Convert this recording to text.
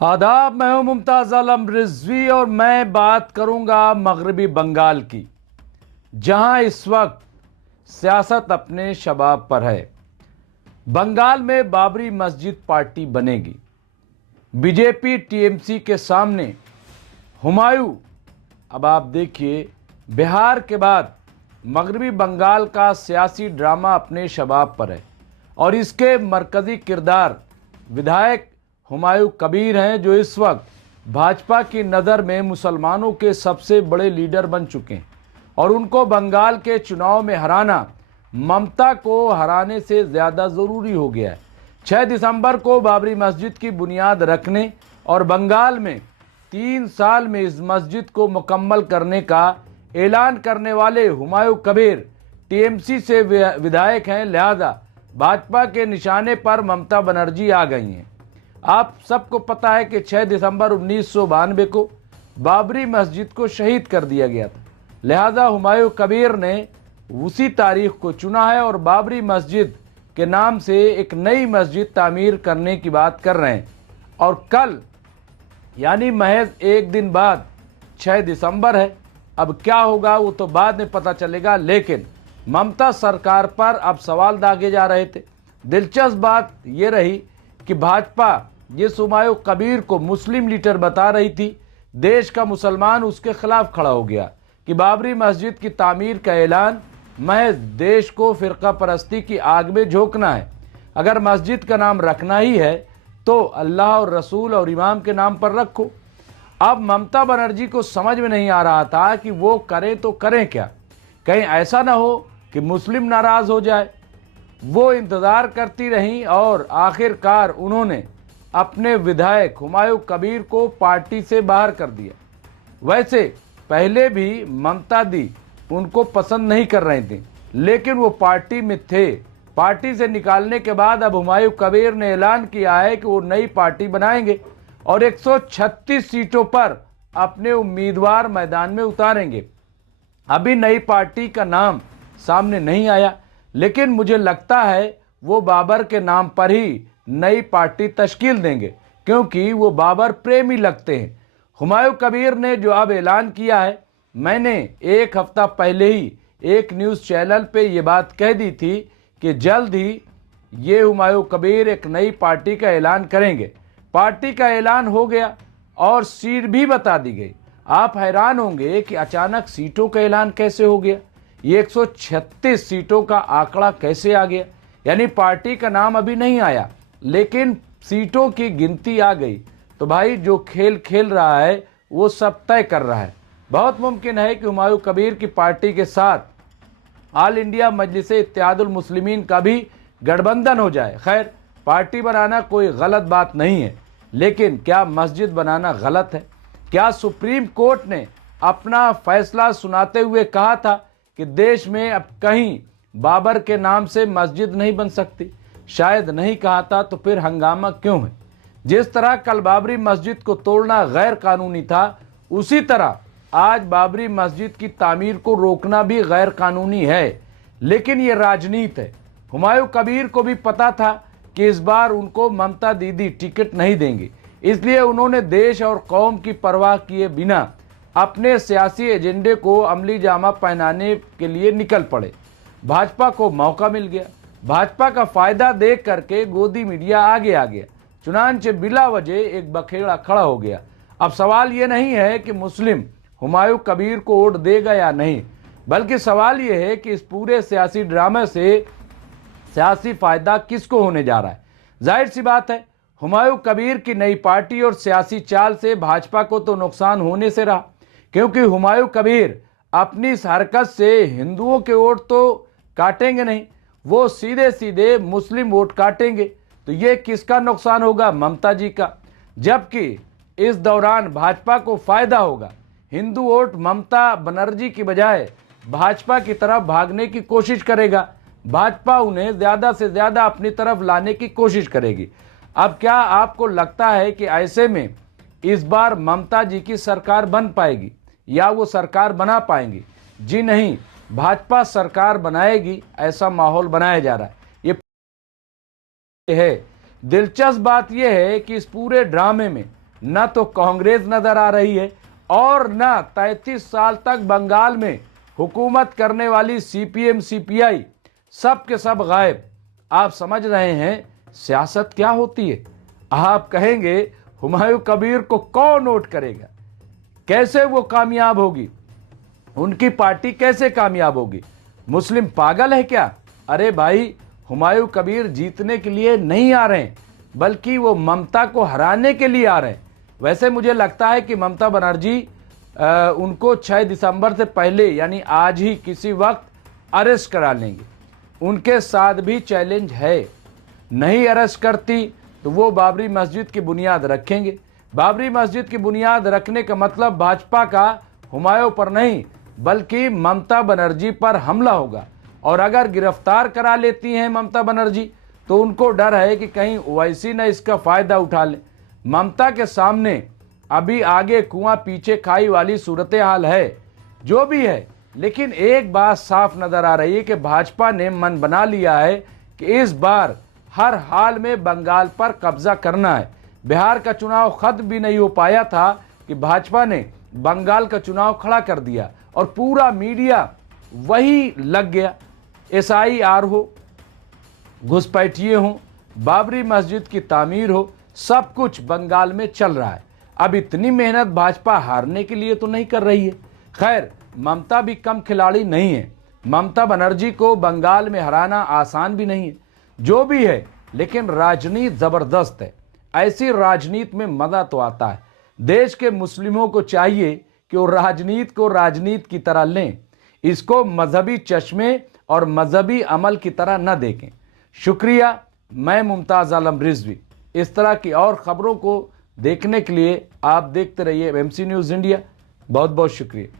आदाब, मैं हूं मुमताज़ आलम रिजवी और मैं बात करूंगा मगरबी बंगाल की, जहां इस वक्त सियासत अपने शबाब पर है। बंगाल में बाबरी मस्जिद पार्टी बनेगी। बीजेपी टीएमसी के सामने हुमायूं। अब आप देखिए, बिहार के बाद मगरबी बंगाल का सियासी ड्रामा अपने शबाब पर है और इसके मरकजी किरदार विधायक हुमायूं कबीर हैं, जो इस वक्त भाजपा की नज़र में मुसलमानों के सबसे बड़े लीडर बन चुके हैं और उनको बंगाल के चुनाव में हराना ममता को हराने से ज़्यादा ज़रूरी हो गया है। 6 दिसंबर को बाबरी मस्जिद की बुनियाद रखने और बंगाल में 3 साल में इस मस्जिद को मुकम्मल करने का ऐलान करने वाले हुमायूं कबीर टीएमसी से विधायक हैं, लिहाजा भाजपा के निशाने पर ममता बनर्जी आ गई हैं। आप सबको पता है कि 6 दिसंबर 1992 को बाबरी मस्जिद को शहीद कर दिया गया था, लिहाजा हुमायूं कबीर ने उसी तारीख को चुना है और बाबरी मस्जिद के नाम से एक नई मस्जिद तामीर करने की बात कर रहे हैं। और कल यानी महज एक दिन बाद 6 दिसंबर है। अब क्या होगा वो तो बाद में पता चलेगा, लेकिन ममता सरकार पर अब सवाल दागे जा रहे थे। दिलचस्प बात यह रही कि भाजपा जिस हुमायूं कबीर को मुस्लिम लीडर बता रही थी, देश का मुसलमान उसके खिलाफ खड़ा हो गया कि बाबरी मस्जिद की तामीर का ऐलान महज देश को फिरका परस्ती की आग में झोंकना है। अगर मस्जिद का नाम रखना ही है तो अल्लाह और रसूल और इमाम के नाम पर रखो। अब ममता बनर्जी को समझ में नहीं आ रहा था कि वो करें तो करें क्या, कहीं ऐसा ना हो कि मुस्लिम नाराज हो जाए। वो इंतज़ार करती रहीं और आखिरकार उन्होंने अपने विधायक हुमायूं कबीर को पार्टी से बाहर कर दिया। वैसे पहले भी ममता दी उनको पसंद नहीं कर रहे थे, लेकिन वो पार्टी में थे। पार्टी से निकालने के बाद अब हुमायूं कबीर ने ऐलान किया है कि वो नई पार्टी बनाएंगे और 136 सीटों पर अपने उम्मीदवार मैदान में उतारेंगे। अभी नई पार्टी का नाम सामने नहीं आया, लेकिन मुझे लगता है वो बाबर के नाम पर ही नई पार्टी तश्कील देंगे, क्योंकि वो बाबर प्रेमी लगते हैं। हुमायूं कबीर ने जो अब ऐलान किया है, मैंने एक हफ्ता पहले ही एक न्यूज़ चैनल पे ये बात कह दी थी कि जल्द ही ये हुमायूं कबीर एक नई पार्टी का ऐलान करेंगे। पार्टी का ऐलान हो गया और सीट भी बता दी गई। आप हैरान होंगे कि अचानक सीटों का ऐलान कैसे हो गया, ये 136 सीटों का आंकड़ा कैसे आ गया। यानी पार्टी का नाम अभी नहीं आया, लेकिन सीटों की गिनती आ गई। तो भाई जो खेल खेल रहा है वो सब तय कर रहा है। बहुत मुमकिन है कि हुमायूं कबीर की पार्टी के साथ ऑल इंडिया मजलिसे इत्तेहादुल मुस्लिमीन का भी गठबंधन हो जाए। खैर, पार्टी बनाना कोई गलत बात नहीं है, लेकिन क्या मस्जिद बनाना गलत है? क्या सुप्रीम कोर्ट ने अपना फैसला सुनाते हुए कहा था कि देश में अब कहीं बाबर के नाम से मस्जिद नहीं बन सकती? शायद नहीं कहा था, तो फिर हंगामा क्यों है? जिस तरह कल बाबरी मस्जिद को तोड़ना गैर कानूनी था, उसी तरह आज बाबरी मस्जिद की तामीर को रोकना भी गैर कानूनी है। लेकिन ये राजनीति है। हुमायूं कबीर को भी पता था कि इस बार उनको ममता दीदी टिकट नहीं देंगी, इसलिए उन्होंने देश और कौम की परवाह किए बिना अपने सियासी एजेंडे को अमली जामा पहनाने के लिए निकल पड़े। भाजपा को मौका मिल गया। भाजपा का फायदा देख करके गोदी मीडिया आगे आ गया। चुनांचे बिला वजह एक बखेड़ा खड़ा हो गया। अब सवाल ये नहीं है कि मुस्लिम हुमायूं कबीर को वोट देगा या नहीं, बल्कि सवाल ये है कि इस पूरे सियासी ड्रामे से सियासी फायदा किसको होने जा रहा है। जाहिर सी बात है, हुमायूं कबीर की नई पार्टी और सियासी चाल से भाजपा को तो नुकसान होने से रहा, क्योंकि हुमायूं कबीर अपनी इस हरकत से हिंदुओं के वोट तो काटेंगे नहीं, वो सीधे सीधे मुस्लिम वोट काटेंगे। तो ये किसका नुकसान होगा? ममता जी का। जबकि इस दौरान भाजपा को फायदा होगा। हिंदू वोट ममता बनर्जी की बजाय भाजपा की तरफ भागने की कोशिश करेगा। भाजपा उन्हें ज़्यादा से ज़्यादा अपनी तरफ लाने की कोशिश करेगी। अब क्या आपको लगता है कि ऐसे में इस बार ममता जी की सरकार बन पाएगी या वो सरकार बना पाएंगी? जी नहीं, भाजपा सरकार बनाएगी, ऐसा माहौल बनाया जा रहा है। ये है दिलचस्प बात यह है कि इस पूरे ड्रामे में न तो कांग्रेस नजर आ रही है और न 33 साल तक बंगाल में हुकूमत करने वाली सीपीएम सीपीआई, सब के सब गायब। आप समझ रहे हैं सियासत क्या होती है। आप कहेंगे हुमायूं कबीर को कौन नोट करेगा, कैसे वो कामयाब होगी, उनकी पार्टी कैसे कामयाब होगी, मुस्लिम पागल है क्या। अरे भाई, हुमायूं कबीर जीतने के लिए नहीं आ रहे हैं, बल्कि वो ममता को हराने के लिए आ रहे हैं। वैसे मुझे लगता है कि ममता बनर्जी उनको 6 दिसंबर से पहले यानी आज ही किसी वक्त अरेस्ट करा लेंगे। उनके साथ भी चैलेंज है, नहीं अरेस्ट करती तो वो बाबरी मस्जिद की बुनियाद रखेंगे। बाबरी मस्जिद की बुनियाद रखने का मतलब भाजपा का हुमायूं पर नहीं बल्कि ममता बनर्जी पर हमला होगा। और अगर गिरफ्तार करा लेती हैं ममता बनर्जी तो उनको डर है कि कहीं ओवैसी न इसका फायदा उठा ले। ममता के सामने अभी आगे कुआं पीछे खाई वाली सूरत हाल है। जो भी है, लेकिन एक बात साफ नजर आ रही है कि भाजपा ने मन बना लिया है कि इस बार हर हाल में बंगाल पर कब्जा करना है। बिहार का चुनाव खत्म भी नहीं हो पाया था कि भाजपा ने बंगाल का चुनाव खड़ा कर दिया और पूरा मीडिया वही लग गया। SIR हो, घुसपैठिए हों, बाबरी मस्जिद की तामीर हो, सब कुछ बंगाल में चल रहा है। अब इतनी मेहनत भाजपा हारने के लिए तो नहीं कर रही है। खैर, ममता भी कम खिलाड़ी नहीं है। ममता बनर्जी को बंगाल में हराना आसान भी नहीं है। जो भी है, लेकिन राजनीति जबरदस्त है। ऐसी राजनीति में मजा तो आता है। देश के मुस्लिमों को चाहिए कि वो राजनीति को राजनीति की तरह लें, इसको मजहबी चश्मे और मजहबी अमल की तरह न देखें। शुक्रिया। मैं मुमताज आलम रिजवी। इस तरह की और खबरों को देखने के लिए आप देखते रहिए MC न्यूज़ इंडिया। बहुत बहुत शुक्रिया।